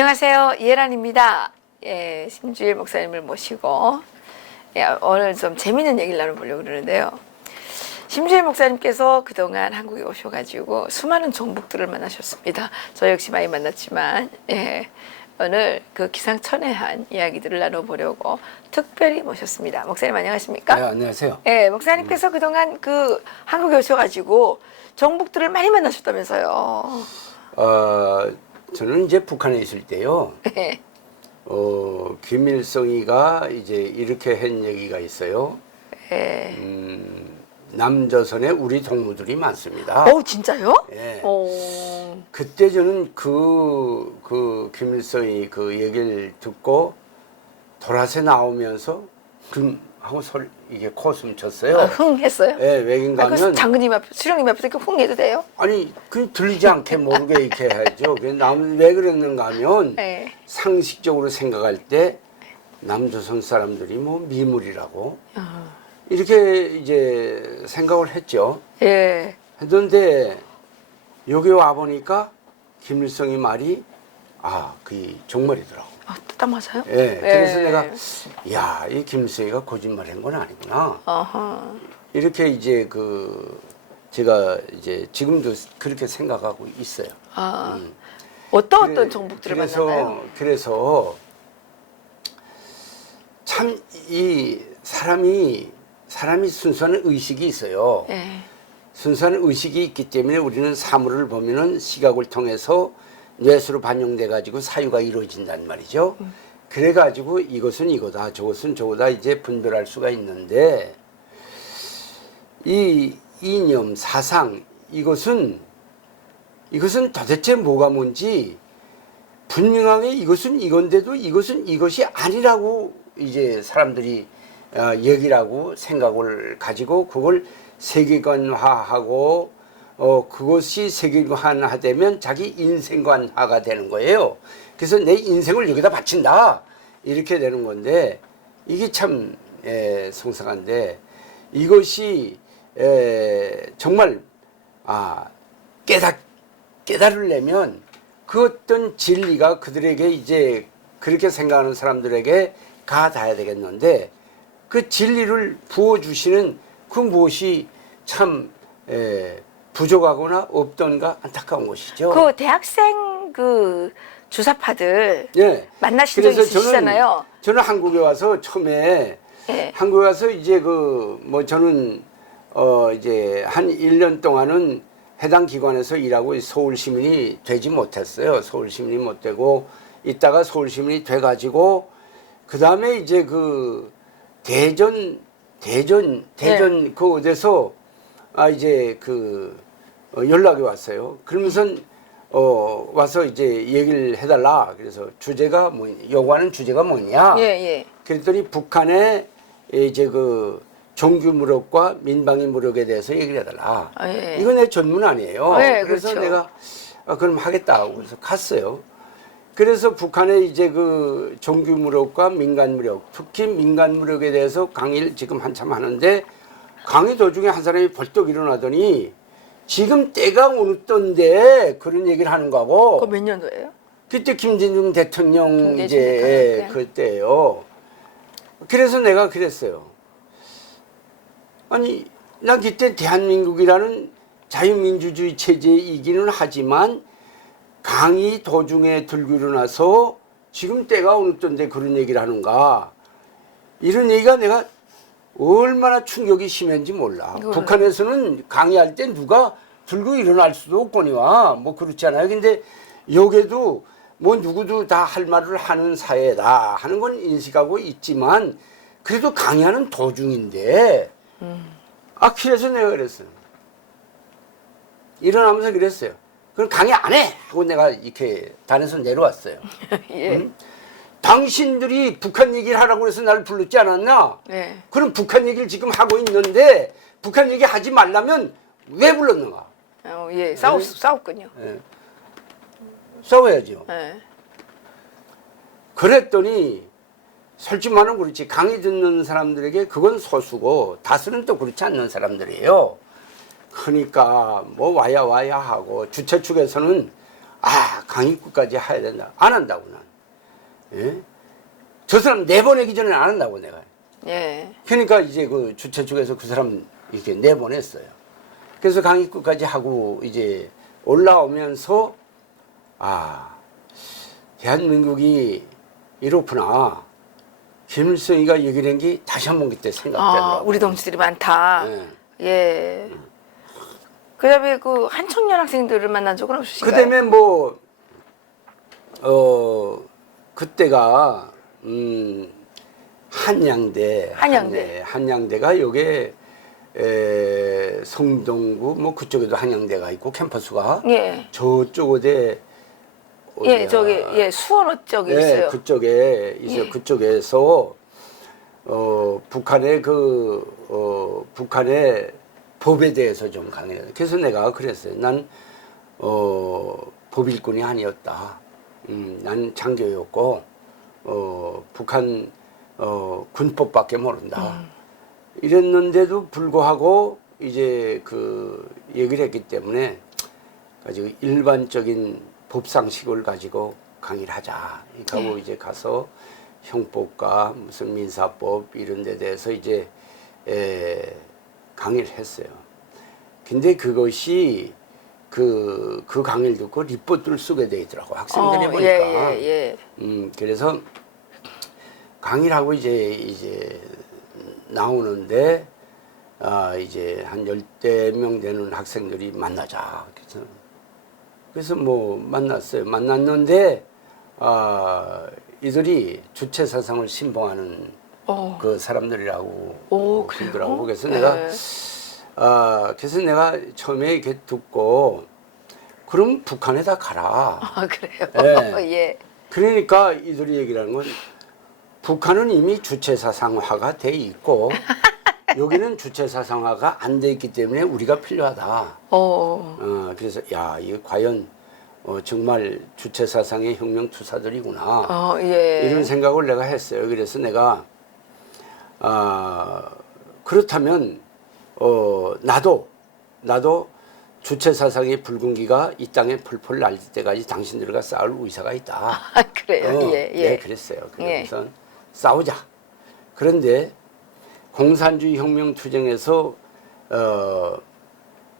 안녕하세요. 이혜란입니다. 예, 심주일 목사님을 모시고 오늘 좀 재미있는 얘기를 나눠보려고 그러는데요. 심주일 목사님께서 그동안 한국에 오셔가지고 수많은 종북들을 만나셨습니다. 저 역시 많이 만났지만 오늘 그 기상천외한 이야기들을 나눠보려고 특별히 모셨습니다. 목사님 안녕하십니까? 네, 안녕하세요. 예, 목사님께서 그동안 그 한국에 오셔가지고 종북들을 많이 만나셨다면서요. 저는 이제 북한에 있을 때요. 네. 김일성이가 이제 이렇게 한 얘기가 있어요. 예. 남조선에 우리 동무들이 많습니다. 오, 진짜요? 예. 오. 그때 저는 그 김일성이 그 얘기를 듣고 돌아서 나오면서 하고 이게 코숨 쳤어요. 아, 흥 했어요? 예, 외긴 가면 장군님 앞, 수령님 앞에서 이렇게 흥 해도 돼요? 아니 그 들리지 않게 모르게 이렇게 해야죠. 왜 그랬는가 하면 네. 상식적으로 생각할 때 남조선 사람들이 뭐 미물이라고 이렇게 이제 생각을 했죠. 예. 했는데 여기 와 보니까 김일성이 말이 그게 정말이더라고. 아, 딱 맞아요? 예. 그래서 예. 내가 이 김일성이가 거짓말한 건 아니구나. 어허. 이렇게 이제 제가 이제 지금도 그렇게 생각하고 있어요. 어떤 정복들을 만났나요? 그래서 참 이 사람이 순수한 의식이 있어요. 예. 순수한 의식이 있기 때문에 우리는 사물을 보면은 시각을 통해서 뇌수로 반영돼 가지고 사유가 이루어진단 말이죠. 그래 가지고 이것은 이거다, 저것은 저거다 이제 분별할 수가 있는데 이 이념, 사상 이것은 도대체 뭐가 뭔지 분명하게 이것은 이건데도 이것은 이것이 아니라고 이제 사람들이 얘기를 하고 생각을 가지고 그걸 세계관화하고 그것이 세계관화되면 자기 인생관화가 되는 거예요. 그래서 내 인생을 여기다 바친다 이렇게 되는 건데 이게 참 속상한데 이것이 정말 깨달으려면 그 어떤 진리가 그들에게 이제 그렇게 생각하는 사람들에게 닿아야 되겠는데 그 진리를 부어주시는 그 무엇이 참 부족하거나 없던가 안타까운 것이죠. 그 대학생 그 주사파들 예. 만나신 적 그래서 있으시잖아요. 저는 한국에 와서 처음에 예. 한국에 와서 이제 저는 이제 한 1년 동안은 해당 기관에서 일하고 서울 시민이 되지 못했어요. 서울 시민이 못 되고 있다가 서울 시민이 돼 가지고 그다음에 이제 대전 그 어디서 이제 연락이 왔어요. 그러면서 와서 이제 얘기를 해달라. 그래서 주제가 요구하는 주제가 뭐냐? 예. 그랬더니 북한의 이제 정규 무력과 민방위 무력에 대해서 얘기를 해달라. 예. 이건 내 전문 아니에요. 예, 그래서 그렇죠. 내가 그럼 하겠다고 그래서 갔어요. 그래서 북한의 이제 정규 무력과 민간 무력, 특히 민간 무력에 대해서 강의를 지금 한참 하는데 강의 도중에 한 사람이 벌떡 일어나더니 지금 때가 어느 때인데 그런 얘기를 하는 거고. 그거 몇 년도예요? 그때 김대중 대통령 김대중 이제 대통령 그때요. 그래서 내가 그랬어요. 아니, 난 그때 대한민국이라는 자유민주주의 체제이기는 하지만 강의 도중에 들고 일어나서 지금 때가 어느 때인데 그런 얘기를 하는가. 이런 얘기가 내가 얼마나 충격이 심한지 몰라. 북한에서는 강의할 때 누가 들고 일어날 수도 없거니와 뭐 그렇지 않아요. 근데 여기도 뭐 누구도 다 할 말을 하는 사회다 하는 건 인식하고 있지만 그래도 강의하는 도중인데 그래서 내가 그랬어요. 일어나면서 그랬어요. 그럼 강의 안 해! 하고 내가 이렇게 단에서 내려왔어요. 예. 당신들이 북한 얘기를 하라고 해서 나를 불렀지 않았나? 네. 그럼 북한 얘기를 지금 하고 있는데 북한 얘기 하지 말라면 왜 불렀는가? 예. 싸웠군요. 예. 싸워야죠. 예. 그랬더니 솔직히 말하면 그렇지 강의 듣는 사람들에게 그건 소수고 다수는 또 그렇지 않는 사람들이에요. 그러니까 뭐 와야 하고 주최 측에서는 강입구까지 해야 된다. 안 한다고 난. 예? 저 사람 내보내기 전에 안 한다고 내가. 예. 그러니까 이제 그 주최 측에서 그 사람 이렇게 내보냈어요. 그래서 강입구까지 하고 이제 올라오면서 대한민국이 이렇구나. 김일성이가 얘기를 한 게 다시 한 번 그때 생각되더라고요. 우리 동지들이 많다. 예. 예. 그다음에 그 한청년 학생들을 만난 적은 없으신가요? 그다음에 뭐 그때가 한양대가 요게 성동구 뭐 그쪽에도 한양대가 있고 캠퍼스가 예. 저쪽 어디 예, 저기 수원호 쪽에 있어요. 그쪽에 있어요. 예. 그쪽에서 북한의 북한의 법에 대해서 좀 강해요. 그래서 내가 그랬어요. 난 법일꾼이 아니었다. 난 장교였고 북한 군법밖에 모른다. 이랬는데도 불구하고 이제 그 얘기를 했기 때문에 가지고 일반적인 법상식을 가지고 강의를 하자. 그러고 이제 가서 형법과 무슨 민사법 이런 데 대해서 이제 강의를 했어요. 근데 그것이 그 강의를 듣고 리포트를 쓰게 돼 있더라고. 학생들이 보니까. 그래서 강의를 하고 이제 나오는데 이제 한 10대 명 되는 학생들이 만나자. 그래서 뭐 만났어요. 만났는데 이들이 주체 사상을 신봉하는 그 사람들이라고 그러더라고. 그래서 그래서 내가 처음에 이렇게 듣고 그럼 북한에다 가라. 그래요? 네. 예. 그러니까 이들이 얘기를 하는 건 북한은 이미 주체 사상화가 돼 있고 여기는 주체 사상화가 안 돼 있기 때문에 우리가 필요하다. 그래서 이거 과연 정말 주체 사상의 혁명 투사들이구나. 이런 생각을 내가 했어요. 그래서 내가 그렇다면 나도 주체 사상의 붉은기가 이 땅에 펄펄 날 때까지 당신들과 싸울 의사가 있다. 그래요. 네, 그랬어요. 그래서 싸우자. 그런데 공산주의 혁명 투쟁에서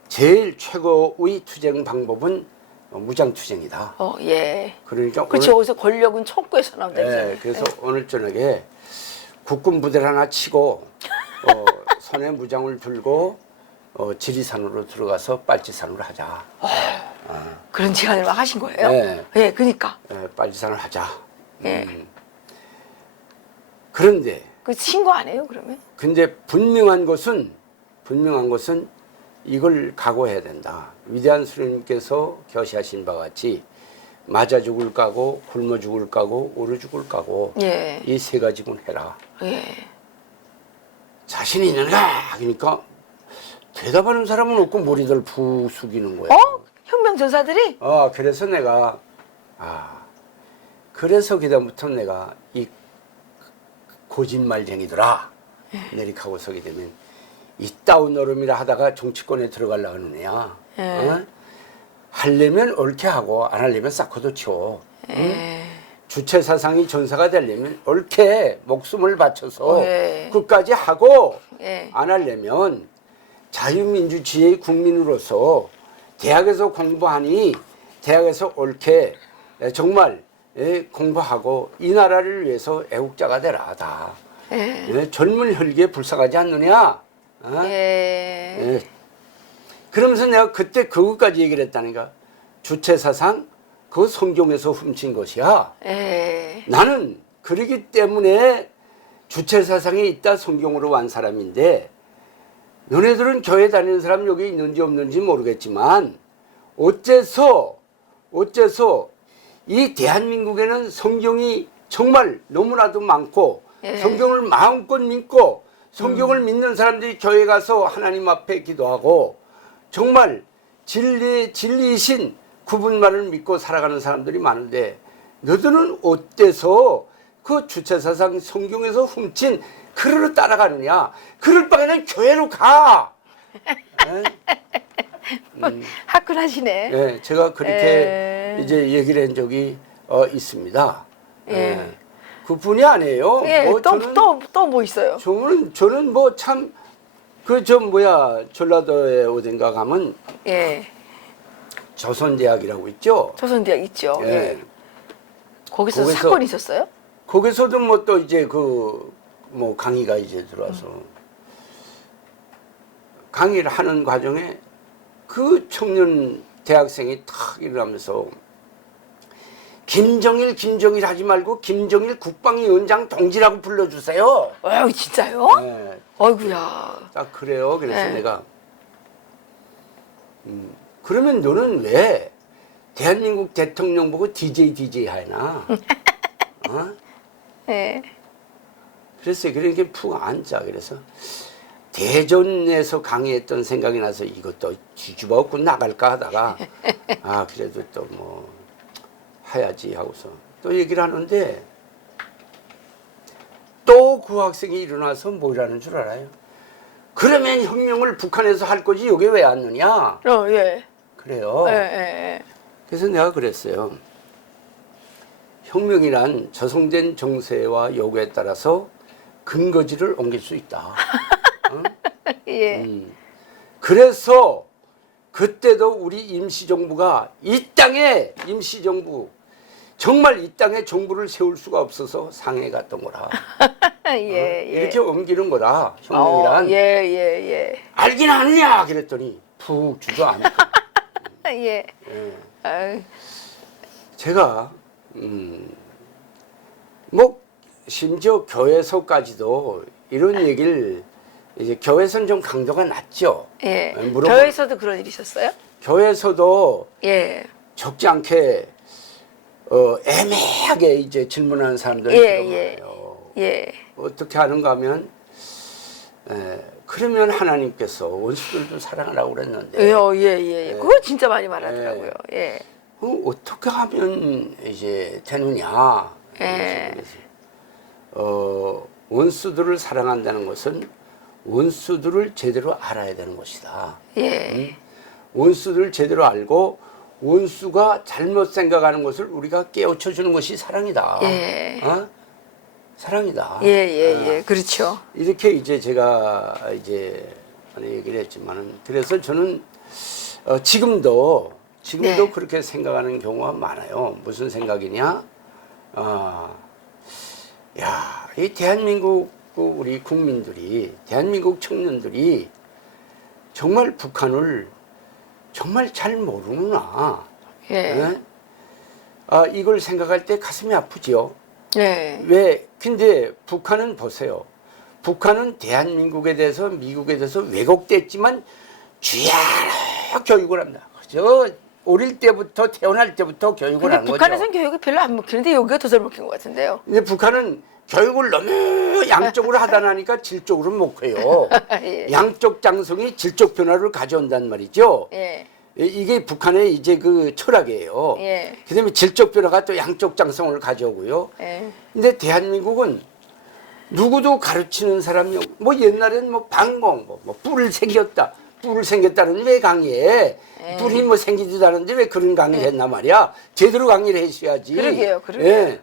제일 최고의 투쟁 방법은 무장 투쟁이다. 그러니까 그렇죠. 어디서 권력은 촉구해서 나온다. 그래서 오늘 저녁에 국군 부대를 하나 치고 손에 무장을 들고 지리산으로 들어가서 빨치산으로 하자. 그런 제안을 막 하신 거예요? 네. 그러니까. 빨치산을 하자. 그런데 그 신고 안 해요, 그러면? 근데 분명한 것은 이걸 각오해야 된다. 위대한 스님께서 교시하신 바와 같이 맞아 죽을 까고 굶어 죽을 까고 오르 죽을 까고 이 세 가지군 해라. 자신이 있는가? 그러니까 대답하는 사람은 없고 머리들 푹 숙이는 거야. 혁명 전사들이? 그래서 내가 그래서 그다음부터 내가 이 거짓말쟁이더라. 내리카고 서게 되면 이따운 노름이라 하다가 정치권에 들어가려고 하는 애야. 하려면 옳게 하고 안 하려면 싹코도 치워. 주체 사상이 전사가 되려면 옳게 목숨을 바쳐서 끝까지 하고 안 하려면 자유민주주의 국민으로서 대학에서 공부하니 대학에서 옳게 정말 공부하고 이 나라를 위해서 애국자가 되라. 다 젊은 혈기에 불쌍하지 않느냐. 그러면서 내가 그때 그것까지 얘기를 했다니까. 주체 사상 그 성경에서 훔친 것이야. 나는 그러기 때문에 주체 사상이 있다 성경으로 완 사람인데 너네들은 교회 다니는 사람 여기 있는지 없는지 모르겠지만 어째서 이 대한민국에는 성경이 정말 너무나도 많고 성경을 마음껏 믿고 성경을 믿는 사람들이 교회 가서 하나님 앞에 기도하고 정말 진리이신 그분만을 믿고 살아가는 사람들이 많은데 너희들은 어때서 그 주체사상 성경에서 훔친 그를 따라가느냐. 그럴 바에는 교회로 가. 화끈하시네. 제가 그렇게 이제 얘기를 한 적이 있습니다. 예. 그뿐이 아니에요. 예, 뭐 또 뭐 있어요? 저는 뭐 참 그 전라도에 어딘가 가면 예. 조선대학이라고 있죠. 조선대학 있죠. 예. 예. 거기서 거기서- 사건이 있었어요? 거기서도 뭐 또 이제 뭐 강의가 이제 들어와서 강의를 하는 과정에 그 청년 대학생이 탁 일어나면서 김정일 하지 말고 김정일 국방위원장 동지라고 불러주세요. 진짜요? 네, 아이고야. 딱 그래요. 그래서 네. 내가 그러면 너는 왜 대한민국 대통령 보고 DJ 하나? 어? 예. 그랬어요. 그러니까 푹 앉아. 그래서 대전에서 강의했던 생각이 나서 이것도 뒤집어 엎고 나갈까 하다가 그래도 또 뭐 해야지 하고서 또 얘기를 하는데 또 그 학생이 일어나서 뭐라는 줄 알아요? 그러면 혁명을 북한에서 할 거지 여기 왜 왔느냐? 예. 그래요. 예. 그래서 내가 그랬어요. 혁명이란 저성된 정세와 요구에 따라서 근거지를 옮길 수 있다. 응? 예. 그래서 그때도 우리 임시정부가 이 땅에 임시정부 정말 이 땅에 정부를 세울 수가 없어서 상해 갔던 거라. 예. 이렇게 옮기는 거라 혁명이란. 예. 알긴 아느냐 그랬더니 푹 주저앉고. 예. 예. 아유, 제가 뭐 심지어 교회에서까지도 이런 얘기를 이제 교회에서는 좀 강도가 낮죠. 예. 물어봐. 교회에서도 그런 일이 있었어요? 교회에서도 예. 적지 않게 애매하게 이제 질문하는 사람들이 들어가요. 예. 어떻게 하는가 하면 그러면 하나님께서 원수들도 사랑하라고 그랬는데 예. 그거 진짜 많이 말하더라고요. 예. 어떻게 하면 이제 되느냐. 예. 그래서 원수들을 사랑한다는 것은 원수들을 제대로 알아야 되는 것이다. 예. 원수들을 제대로 알고 원수가 잘못 생각하는 것을 우리가 깨우쳐 주는 것이 사랑이다. 예. 사랑이다. 예. 그렇죠. 이렇게 이제 제가 이제 얘기를 했지만은 그래서 저는 지금도 네. 그렇게 생각하는 경우가 많아요. 무슨 생각이냐? 이 대한민국 우리 국민들이 대한민국 청년들이 정말 북한을 정말 잘 모르구나. 예. 이걸 생각할 때 가슴이 아프지요. 예. 왜? 근데 북한은 보세요. 북한은 대한민국에 대해서 미국에 대해서 왜곡됐지만 쥐야로 교육을 합니다. 그죠? 어릴 때부터 태어날 때부터 교육을 근데 하는 거죠. 북한에서는 교육이 별로 안 먹히는데 여기가 더 잘 먹힌 것 같은데요. 근데 북한은 교육을 너무 양쪽으로 하다 나니까 질적으로 못 해요. 예. 양쪽 장성이 질적 변화를 가져온단 말이죠. 예. 이게 북한의 이제 그 철학이에요. 예. 그다음에 질적 변화가 또 양쪽 장성을 가져오고요. 예. 근데 대한민국은 누구도 가르치는 사람이 뭐 옛날엔 뭐 방공 뭐 뿔을 생겼다는 왜 강의해? 뿔이 뭐 생기지도 않은데 왜 그런 강의를 했나 말이야. 제대로 강의를 했어야지. 그러게요. 예.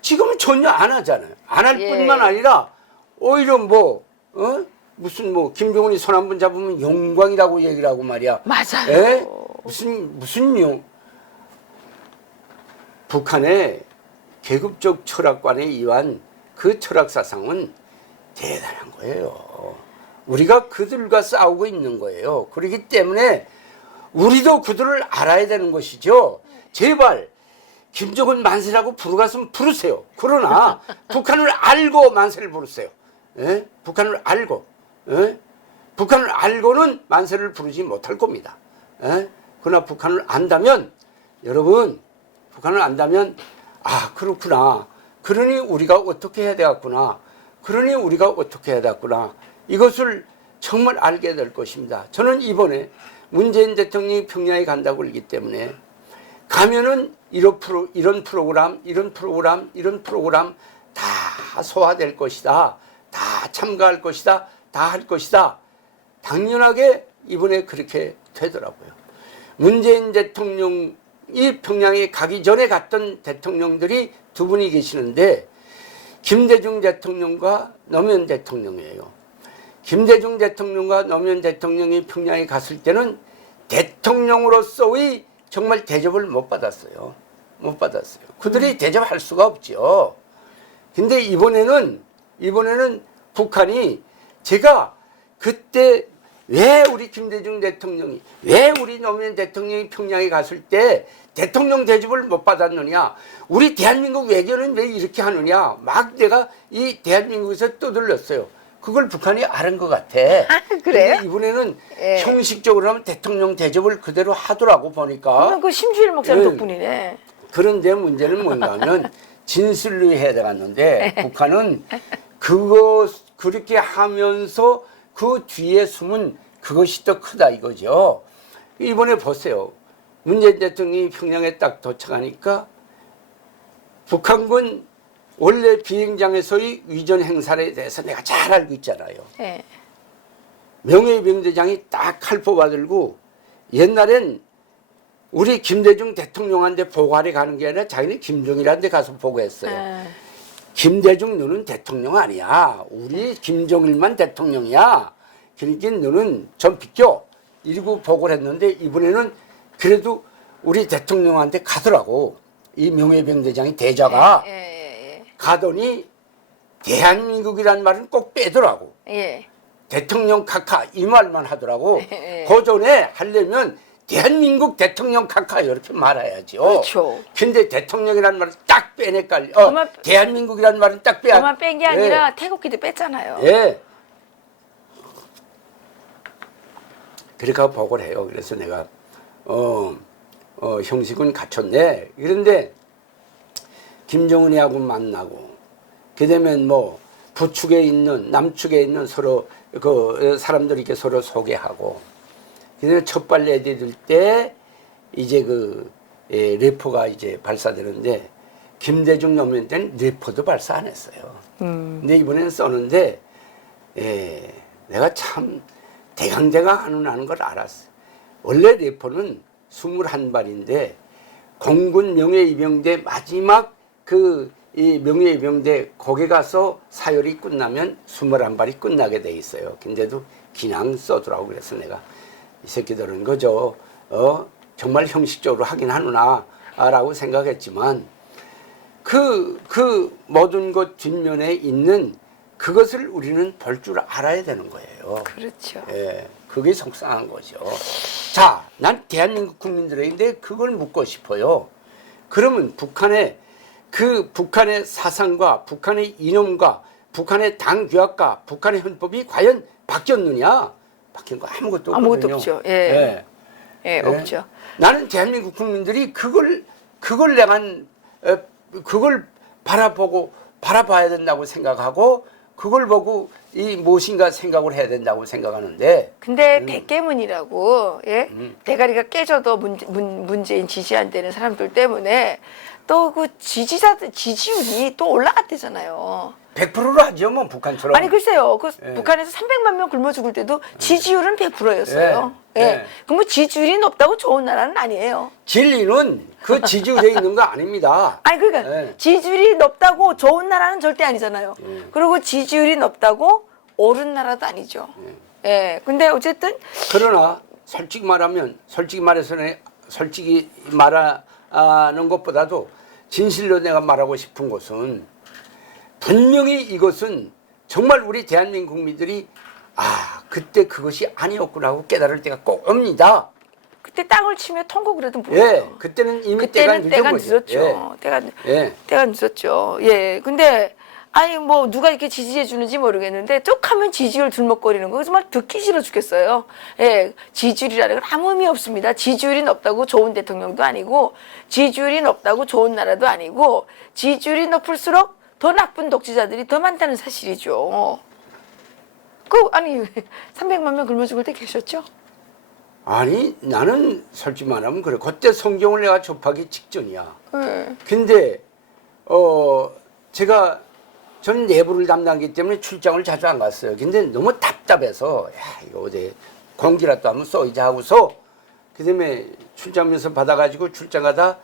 지금은 전혀 안 하잖아요. 안 할 예. 뿐만 아니라 오히려 무슨 김정은이 손 한 번 잡으면 영광이라고 얘기를 하고 말이야. 맞아요. 예? 무슨 북한의 계급적 철학관에 의한 그 철학 사상은 대단한 거예요. 우리가 그들과 싸우고 있는 거예요. 그렇기 때문에 우리도 그들을 알아야 되는 것이죠. 제발 김정은 만세라고 부르갔으면 부르세요. 그러나 북한을 알고 만세를 부르세요. 예? 북한을 알고. 예? 북한을 알고는 만세를 부르지 못할 겁니다. 예? 그러나 북한을 안다면 여러분 북한을 안다면 그렇구나. 그러니 우리가 어떻게 해야 되겠구나. 그러니 우리가 어떻게 해야 되겠구나. 이것을 정말 알게 될 것입니다. 저는 이번에 문재인 대통령이 평양에 간다고 그러기 때문에 가면은 이런 프로그램 다 소화될 것이다. 다 참가할 것이다. 다 할 것이다. 당연하게 이번에 그렇게 되더라고요. 문재인 대통령 이 평양에 가기 전에 갔던 대통령들이 두 분이 계시는데 김대중 대통령과 노무현 대통령이에요. 김대중 대통령과 노무현 대통령이 평양에 갔을 때는 대통령으로서의 정말 대접을 못 받았어요. 못 받았어요. 그들이 대접할 수가 없죠. 근데 이번에는 북한이 제가 그때 왜 우리 김대중 대통령이, 왜 우리 노무현 대통령이 평양에 갔을 때 대통령 대접을 못 받았느냐, 우리 대한민국 외교는 왜 이렇게 하느냐, 막 내가 이 대한민국에서 떠들렸어요. 그걸 북한이 아는 것 같아. 아, 그래요? 근데 이번에는 예. 형식적으로 하면 대통령 대접을 그대로 하더라고 보니까. 그러면 그 심주일 목사님 예. 덕분이네. 그런데 문제는 뭔가 하면 진술로 해야 되겠는데 북한은 그거 그렇게 하면서 그 뒤에 숨은 그것이 더 크다 이거죠. 이번에 보세요. 문재인 대통령이 평양에 딱 도착하니까 북한군 원래 비행장에서의 위전 행사에 대해서 내가 잘 알고 있잖아요. 예. 명예병대장이 딱 칼 뽑아들고 옛날엔 우리 김대중 대통령한테 보고하러 가는 게 아니라 자기는 김정일한테 가서 보고했어요. 예. 김대중 너는 대통령 아니야. 우리 김정일만 대통령이야. 그러니까 너는 좀 비켜. 이러고 보고를 했는데 이번에는 그래도 우리 대통령한테 가더라고. 이 명예병대장이 대자가 예. 가더니 대한민국이라는 말은 꼭 빼더라고. 예. 대통령 카카 이 말만 하더라고. 예. 그 전에 하려면 대한민국 대통령 카카 이렇게 말해야죠. 그렇죠. 근데 대통령이라는 말을 딱 빼내깔. 그만- 대한민국이라는 말은 딱 빼야. 그만 뺀 게 아니라 태극기도 뺐잖아요. 예. 그러니까 보고를 해요. 그래서 내가 형식은 갖췄네. 그런데 김정은이하고 만나고 그다음에 뭐 북측에 있는 남측에 있는 서로 그 사람들이 이렇게 서로 소개하고 그다음에 첫 발레 내릴 때 이제 그 래퍼가 이제 발사되는데 김대중 노무현 때는 래퍼도 발사 안 했어요. 근데 이번에는 썼는데 내가 참 대강대강 하는 걸 알았어요. 원래 래퍼는 21발인데 공군 명예이병대 마지막 그 이 명예이병대 거기 가서 사열이 끝나면 21발이 끝나게 돼 있어요. 근데도 그냥 써더라고. 그래서 내가 이 새끼들은 그저 정말 형식적으로 하긴 하누나 라고 생각했지만 그 모든 것 뒷면에 있는 그것을 우리는 볼 줄 알아야 되는 거예요. 그렇죠. 예, 그게 속상한 거죠. 자, 난 대한민국 국민들에게 그걸 묻고 싶어요. 그러면 북한의 사상과 북한의 이념과 북한의 당 규약과 북한의 헌법이 과연 바뀌었느냐? 바뀐 거 아무것도 없거든요. 아무것도 없죠. 예. 예, 없죠. 나는 대한민국 국민들이 그걸 그걸 바라봐야 된다고 생각하고 그걸 보고 이 무엇인가 생각을 해야 된다고 생각하는데 근데 대깨문이라고 예? 대가리가 깨져도 문재인 지지 안 되는 사람들 때문에 또 그 지지율이 또 올라갔대잖아요. 100%로 하죠, 뭐 북한처럼. 아니 글쎄요. 그 예. 북한에서 300만 명 굶어 죽을 때도 지지율은 100%였어요. 예. 예. 예. 그럼 뭐 지지율이 높다고 좋은 나라는 아니에요. 진리는 그 지지율에 있는 거 아닙니다. 아니 그러니까 예. 지지율이 높다고 좋은 나라는 절대 아니잖아요. 그리고 지지율이 높다고 옳은 나라도 아니죠. 예. 근데 어쨌든 그러나 솔직히 말해서는 솔직히 말하는 것보다도 진실로 내가 말하고 싶은 것은 분명히 이것은 정말 우리 대한민국 국민들이 그때 그것이 아니었구나 하고 깨달을 때가 꼭 옵니다. 그때 땅을 치며 통곡을 해도 몰라요. 예, 그때는 이미 때가 때가 늦은 거죠. 늦었죠. 예. 때가 늦었죠. 예. 근데 아니 뭐 누가 이렇게 지지해 주는지 모르겠는데 쭉 하면 지지율 들먹거리는 거 정말 듣기 싫어 죽겠어요. 예. 지지율이라는 건 아무 의미 없습니다. 지지율이 높다고 좋은 대통령도 아니고 지지율이 높다고 좋은 나라도 아니고 지지율이 높을수록 더 나쁜 독재자들이 더 많다는 사실이죠. 아니 300만 명 굶어 죽을 때 계셨죠? 아니 나는 솔직히 말하면 그래. 그때 성경을 내가 접하기 직전이야. 예. 근데 저는 내부를 담당하기 때문에 출장을 자주 안 갔어요. 근데 너무 답답해서 이거 어디 공기라도 한번 써이자 하고서 그다음에 출장면서 받아가지고 출장 가다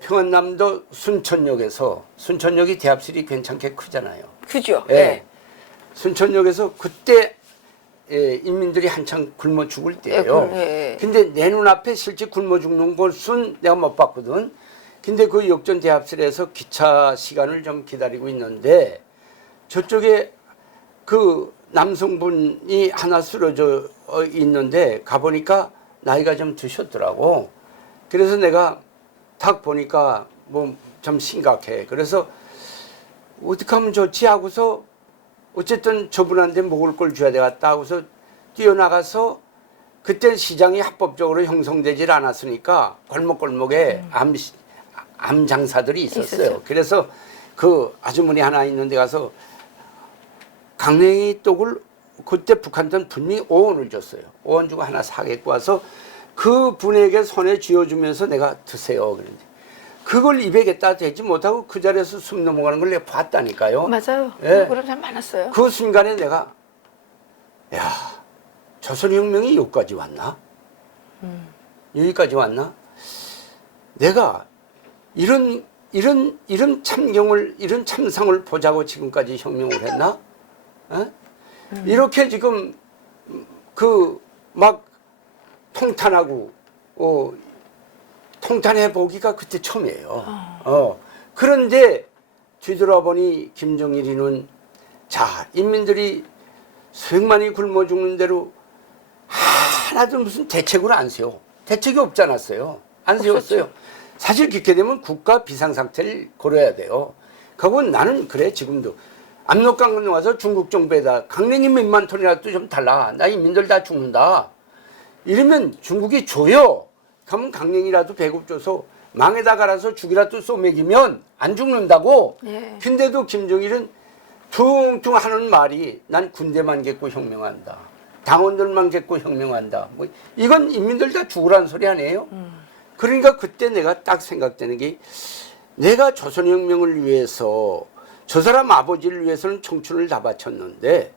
평안남도 순천역이 대합실이 괜찮게 크잖아요. 그죠? 예. 예. 순천역에서 그때 인민들이 한창 굶어 죽을 때예요. 예. 근데 내 눈앞에 실제 굶어 죽는 곳은 내가 못 봤거든. 근데 그 역전 대합실에서 기차 시간을 좀 기다리고 있는데 저쪽에 그 남성분이 하나 쓰러져 있는데 가보니까 나이가 좀 드셨더라고. 그래서 내가 딱 보니까 뭐 좀 심각해. 그래서 어떻게 하면 좋지 하고서 어쨌든 저분한테 먹을 걸 줘야 되겠다 하고서 뛰어나가서 그때 시장이 합법적으로 형성되질 않았으니까 골목골목에 암 장사들이 있었어요. 있었죠. 그래서 그 아주머니 하나 있는 데 가서 강냉이 떡을 그때 북한전 분명히 5원을 줬어요. 5원 주고 하나 사겠고 와서 그 분에게 손에 쥐어주면서 내가 드세요. 그런데 그걸 입에 갖다 대지 못하고 그 자리에서 숨 넘어가는 걸 내가 봤다니까요. 맞아요. 예. 그런 사람 많았어요. 그 순간에 내가 야 조선혁명이 여기까지 왔나? 여기까지 왔나? 내가 이런 참경을 이런 참상을 보자고 지금까지 혁명을 했나? 이렇게 지금 그 막 통탄하고 통탄해 보기가 그때 처음이에요. 그런데 뒤돌아보니 김정일이는 자 인민들이 수백만이 굶어 죽는 대로 하나도 무슨 대책을 안 세워. 대책이 없지 않았어요. 안 세웠어요. 사실 그렇게 되면 국가 비상상태를 걸어야 돼요. 그건 나는 그래 지금도 압록강 건너와서 중국 정부에다 강냉이 몇만 톤이라도 좀 달라. 나 인민들 다 죽는다. 이러면 중국이 줘요. 그러면 강냉이라도 배급 줘서 망에다 갈아서 죽이라도 쏘먹이면 안 죽는다고. 예. 근데도 김정일은 퉁퉁 하는 말이 난 군대만 겠고 혁명한다. 당원들만 겠고 혁명한다. 뭐 이건 인민들 다 죽으라는 소리 아니에요? 그러니까 그때 내가 딱 생각되는 게 내가 조선혁명을 위해서 저 사람 아버지를 위해서는 청춘을 다 바쳤는데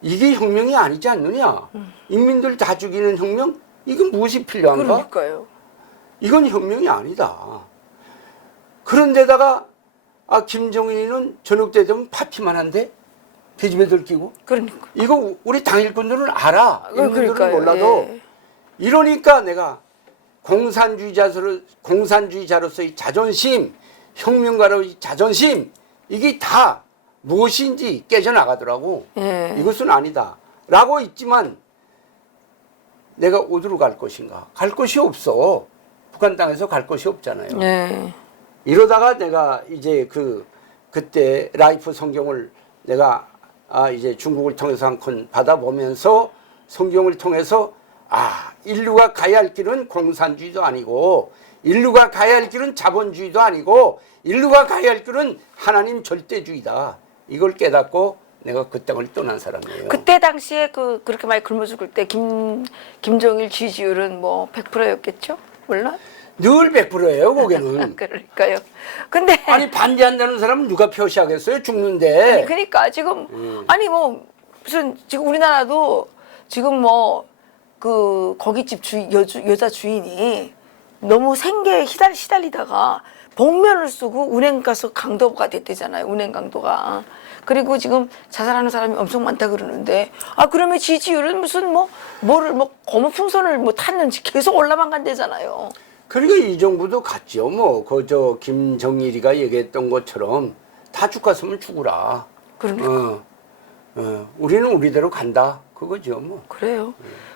이게 혁명이 아니지 않느냐? 인민들 다 죽이는 혁명? 이건 무엇이 필요한가? 그러니까요. 이건 혁명이 아니다. 그런데다가 김정일이는 저녁 때 되면 파티만 한데 계집애 들끼고 그러니까. 이거 우리 당일꾼들은 알아. 인민들은 그러니까요. 몰라도 예. 이러니까 내가 공산주의자로서의 자존심, 혁명가로의 자존심 이게 다 무엇인지 깨져나가더라고. 예. 이것은 아니다. 라고 있지만 내가 어디로 갈 것인가? 갈 곳이 없어. 북한 땅에서 갈 곳이 없잖아요. 예. 이러다가 내가 이제 그때 라이프 성경을 내가 이제 중국을 통해서 한 권 받아보면서 성경을 통해서 인류가 가야 할 길은 공산주의도 아니고 인류가 가야 할 길은 자본주의도 아니고 인류가 가야 할 길은 하나님 절대주의다. 이걸 깨닫고 내가 그 땅을 떠난 사람이에요. 그때 당시에 그렇게 많이 굶어 죽을 때 김정일 지지율은 뭐 100%였겠죠? 몰라? 늘 100%예요, 거기는. 그러니까요. 근데 아니 반대한다는 사람은 누가 표시하겠어요? 죽는데. 아니 그러니까 지금 아니 뭐 무슨 지금 우리나라도 지금 뭐 그 거깃집 여자 주인이 너무 생계에 시달리다가 복면을 쓰고 운행 가서 강도가 됐대잖아요. 운행 강도가. 그리고 지금 자살하는 사람이 엄청 많다 그러는데 그러면 지지율은 무슨 뭐를 고무풍선을 탔는지 계속 올라만 간대잖아요. 그리고 이 정부도 같죠. 그저 김정일이가 얘기했던 것처럼 다 죽었으면 죽으라. 그러니까. 우리는 우리대로 간다. 그거죠, 뭐. 그래요.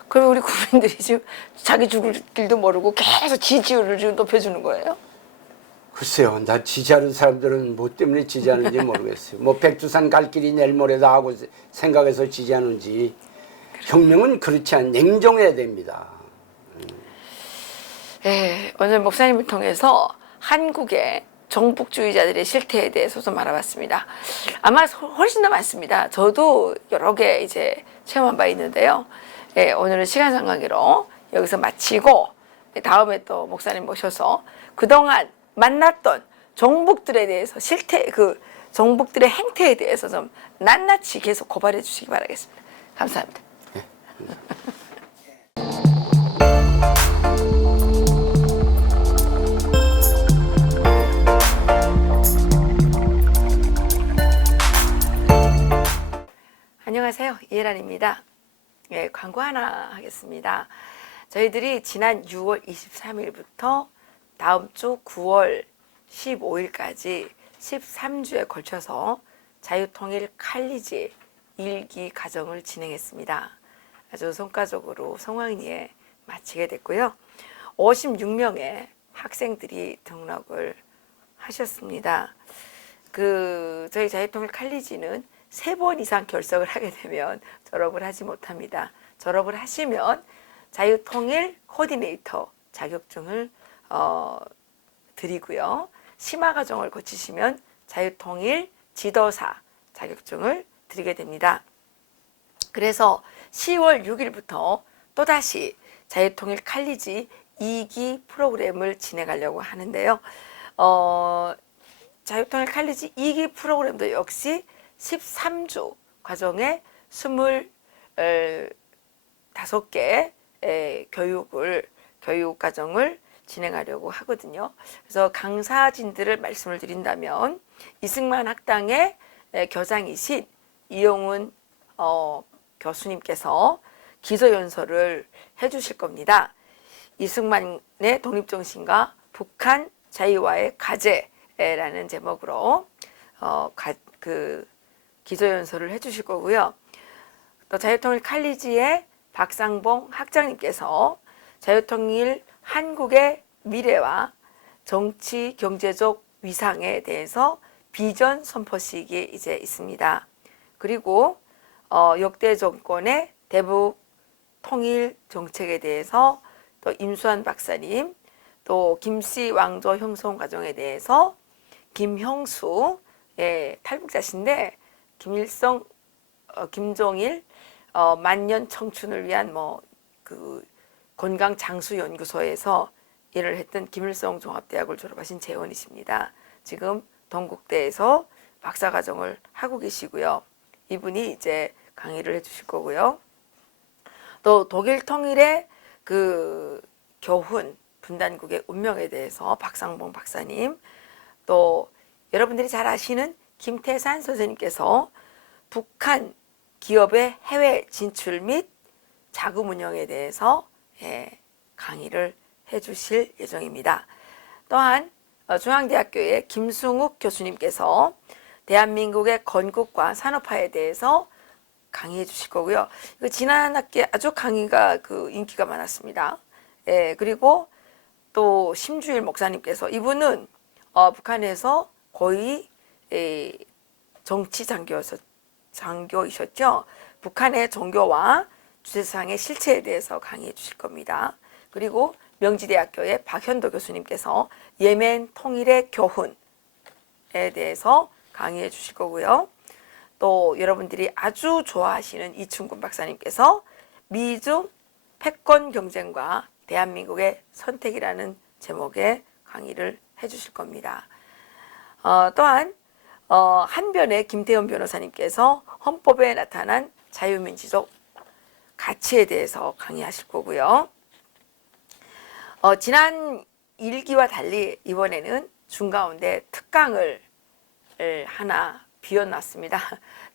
그럼 우리 국민들이 지금 자기 죽을 길도 모르고 계속 지지율을 지금 높여주는 거예요? 글쎄요, 나 지지하는 사람들은 뭐 때문에 지지하는지 모르겠어요. 백두산 갈 길이 내일 모레다 하고 생각해서 지지하는지. 혁명은 그렇지 않, 냉정해야 됩니다. 예, 오늘 목사님을 통해서 한국의 정복주의자들의 실태에 대해서 좀 알아봤습니다. 아마 훨씬 더 많습니다. 저도 여러 개 이제 체험한 바 있는데요. 예, 오늘은 시간 상관계로 여기서 마치고 다음에 또 목사님 모셔서 그동안 만났던 정복들에 대해서 실태, 정복들의 행태에 대해서 좀 낱낱이 계속 고발해 주시기 바라겠습니다. 감사합니다. 안녕하세요. 이혜란입니다. 예, 광고 하나 하겠습니다. 저희들이 지난 6월 23일부터 다음 주 9월 15일까지 13주에 걸쳐서 자유통일 칼리지 1기 과정을 진행했습니다. 아주 성과적으로 성황리에 마치게 됐고요. 56명의 학생들이 등록을 하셨습니다. 저희 자유통일 칼리지는 3번 이상 결석을 하게 되면 졸업을 하지 못합니다. 졸업을 하시면 자유통일 코디네이터 자격증을 드리고요. 심화과정을 거치시면 자유통일 지도사 자격증을 드리게 됩니다. 그래서 10월 6일부터 또다시 자유통일 칼리지 2기 프로그램을 진행하려고 하는데요. 자유통일 칼리지 2기 프로그램도 역시 13주 과정에 25개 교육 과정을 진행하려고 하거든요. 그래서 강사진들을 말씀을 드린다면 이승만 학당의 교장이신 이용훈 교수님께서 기소연설을 해주실 겁니다. 이승만의 독립정신과 북한 자유와의 과제라는 제목으로 기소연설을 해주실 거고요. 또 자유통일 칼리지의 박상봉 학장님께서 자유통일 한국의 미래와 정치 경제적 위상에 대해서 비전 선포식이 이제 있습니다. 그리고 역대 정권의 대북 통일 정책에 대해서 또 임수환 박사님, 또 김씨 왕조 형성 과정에 대해서 김형수 탈북자신데 김일성, 김종일 만년 청춘을 위한 건강 장수 연구소에서 일을 했던 김일성 종합대학을 졸업하신 재원이십니다. 지금 동국대에서 박사과정을 하고 계시고요. 이분이 이제 강의를 해주실 거고요. 또 독일 통일의 교훈 분단국의 운명에 대해서 박상봉 박사님, 또 여러분들이 잘 아시는 김태산 선생님께서 북한 기업의 해외 진출 및 자금 운영에 대해서 강의를 해주실 예정입니다. 또한 중앙대학교의 김승욱 교수님께서 대한민국의 건국과 산업화에 대해서 강의해 주실 거고요. 지난 학기에 아주 강의가 인기가 많았습니다. 그리고 또 심주일 목사님께서 이분은 북한에서 거의 정치 장교이셨죠. 북한의 종교와 주체상의 실체에 대해서 강의해 주실 겁니다. 그리고 명지대학교의 박현도 교수님께서 예멘 통일의 교훈에 대해서 강의해 주실 거고요. 또 여러분들이 아주 좋아하시는 이충근 박사님께서 미중 패권 경쟁과 대한민국의 선택이라는 제목의 강의를 해 주실 겁니다. 또한 한변의 김태현 변호사님께서 헌법에 나타난 자유민주적 가치에 대해서 강의하실 거고요. 지난 1기와 달리 이번에는 중가운데 특강을 하나 비워놨습니다.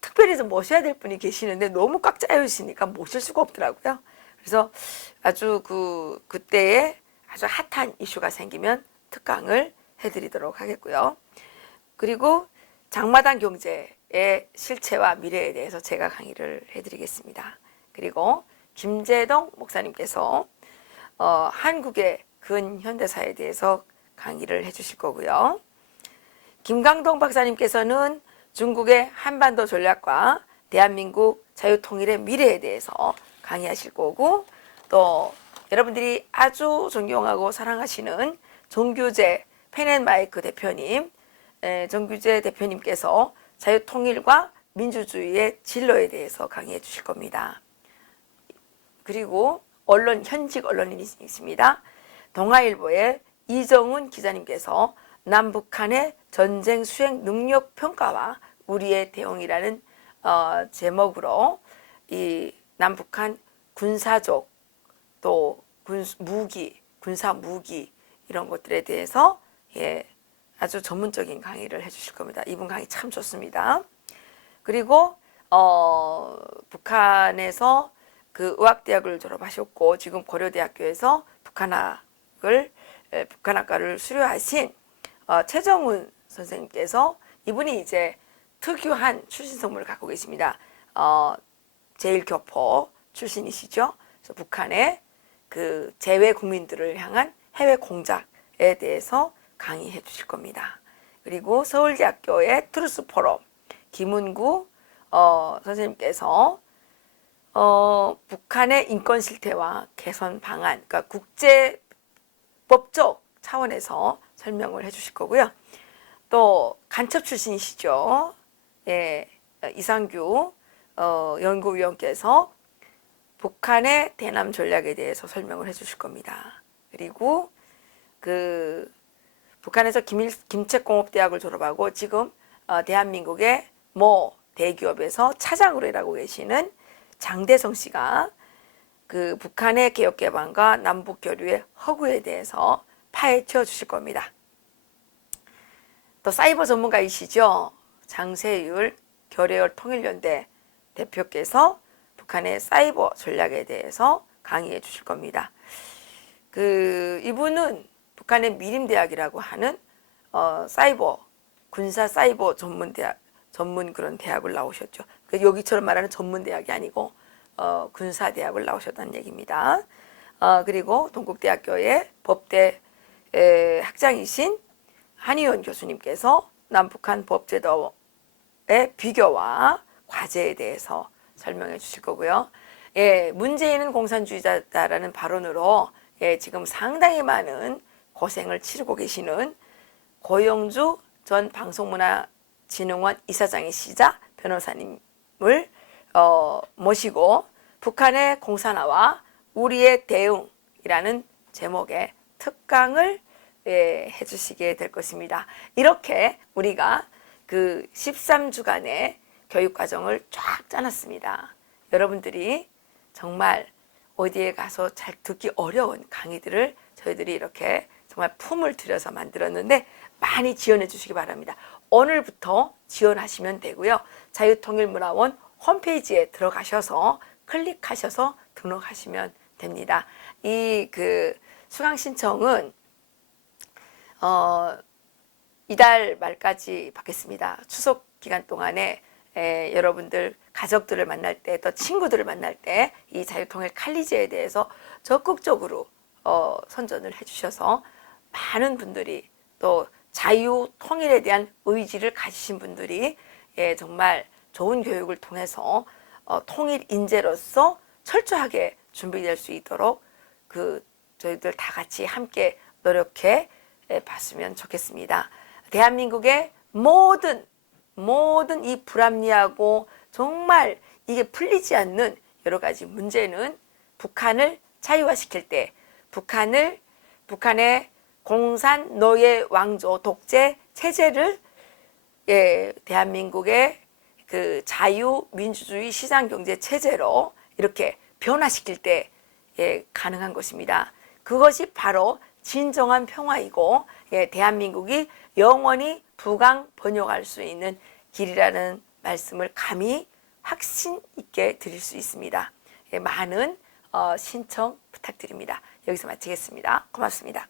특별히 좀 모셔야 될 분이 계시는데 너무 꽉 짜여있으니까 모실 수가 없더라고요. 그래서 아주 그때에 아주 핫한 이슈가 생기면 특강을 해드리도록 하겠고요. 그리고 장마당 경제의 실체와 미래에 대해서 제가 강의를 해드리겠습니다. 그리고 김재동 목사님께서 한국의 근현대사에 대해서 강의를 해주실 거고요. 김강동 박사님께서는 중국의 한반도 전략과 대한민국 자유통일의 미래에 대해서 강의하실 거고, 또 여러분들이 아주 존경하고 사랑하시는 정규재 펜앤마이크 대표님, 정규재 대표님께서 자유통일과 민주주의의 진로에 대해서 강의해 주실 겁니다. 그리고 현직 언론인이십니다. 동아일보의 이정훈 기자님께서 남북한의 전쟁 수행 능력 평가와 우리의 대응이라는 제목으로 이 남북한 군사적 또 군사 무기 이런 것들에 대해서 아주 전문적인 강의를 해주실 겁니다. 이분 강의 참 좋습니다. 그리고 북한에서 그 의학대학을 졸업하셨고 지금 고려대학교에서 북한학과를 수료하신 최정훈 선생님께서 이분이 이제 특유한 출신 성분을 갖고 계십니다. 제1교포 출신이시죠. 그래서 북한의 그 재외 국민들을 향한 해외 공작에 대해서 강의해 주실 겁니다. 그리고 서울대학교의 트루스 포럼 김은구 선생님께서 북한의 인권 실태와 개선 방안, 그러니까 국제 법적 차원에서 설명을 해 주실 거고요. 또 간첩 출신이시죠. 예, 이상규 연구위원께서 북한의 대남 전략에 대해서 설명을 해 주실 겁니다. 그리고 그 북한에서 김책공업대학을 졸업하고 지금 대한민국의 모 대기업에서 차장으로 일하고 계시는 장대성 씨가 그 북한의 개혁 개방과 남북 교류의 허구에 대해서 파헤쳐 주실 겁니다. 또 사이버 전문가이시죠. 장세율 결의열 통일연대 대표께서 북한의 사이버 전략에 대해서 강의해 주실 겁니다. 이분은 북한의 미림대학이라고 하는 사이버 군사 사이버 전문 그런 대학을 나오셨죠. 여기처럼 말하는 전문 대학이 아니고 군사 대학을 나오셨다는 얘기입니다. 그리고 동국대학교의 법대 학장이신 한의원 교수님께서 남북한 법제도의 비교와 과제에 대해서 설명해 주실 거고요. 예, 문재인은 공산주의자다라는 발언으로 지금 상당히 많은 고생을 치르고 계시는 고영주 전 방송문화진흥원 이사장이시자 변호사님을 모시고 북한의 공산화와 우리의 대응이라는 제목의 특강을 해주시게 될 것입니다. 이렇게 우리가 그 13주간의 교육과정을 쫙 짜놨습니다. 여러분들이 정말 어디에 가서 잘 듣기 어려운 강의들을 저희들이 이렇게 정말 품을 들여서 만들었는데 많이 지원해 주시기 바랍니다. 오늘부터 지원하시면 되고요. 자유통일문화원 홈페이지에 들어가셔서 클릭하셔서 등록하시면 됩니다. 이 수강 신청은 이달 말까지 받겠습니다. 추석 기간 동안에 여러분들 가족들을 만날 때 또 친구들을 만날 때 이 자유통일 칼리지에 대해서 적극적으로 선전을 해주셔서 많은 분들이 또 자유통일에 대한 의지를 가지신 분들이 정말 좋은 교육을 통해서 통일 인재로서 철저하게 준비될 수 있도록 저희들 다 같이 함께 노력해 봤으면 좋겠습니다. 대한민국의 모든 이 불합리하고 정말 이게 풀리지 않는 여러 가지 문제는 북한을 자유화시킬 때 북한의 공산 노예 왕조 독재 체제를 대한민국의 그 자유민주주의 시장경제 체제로 이렇게 변화시킬 때 가능한 것입니다. 그것이 바로 진정한 평화이고 대한민국이 영원히 부강 번영할 수 있는 길이라는 말씀을 감히 확신 있게 드릴 수 있습니다. 많은 신청 부탁드립니다. 여기서 마치겠습니다. 고맙습니다.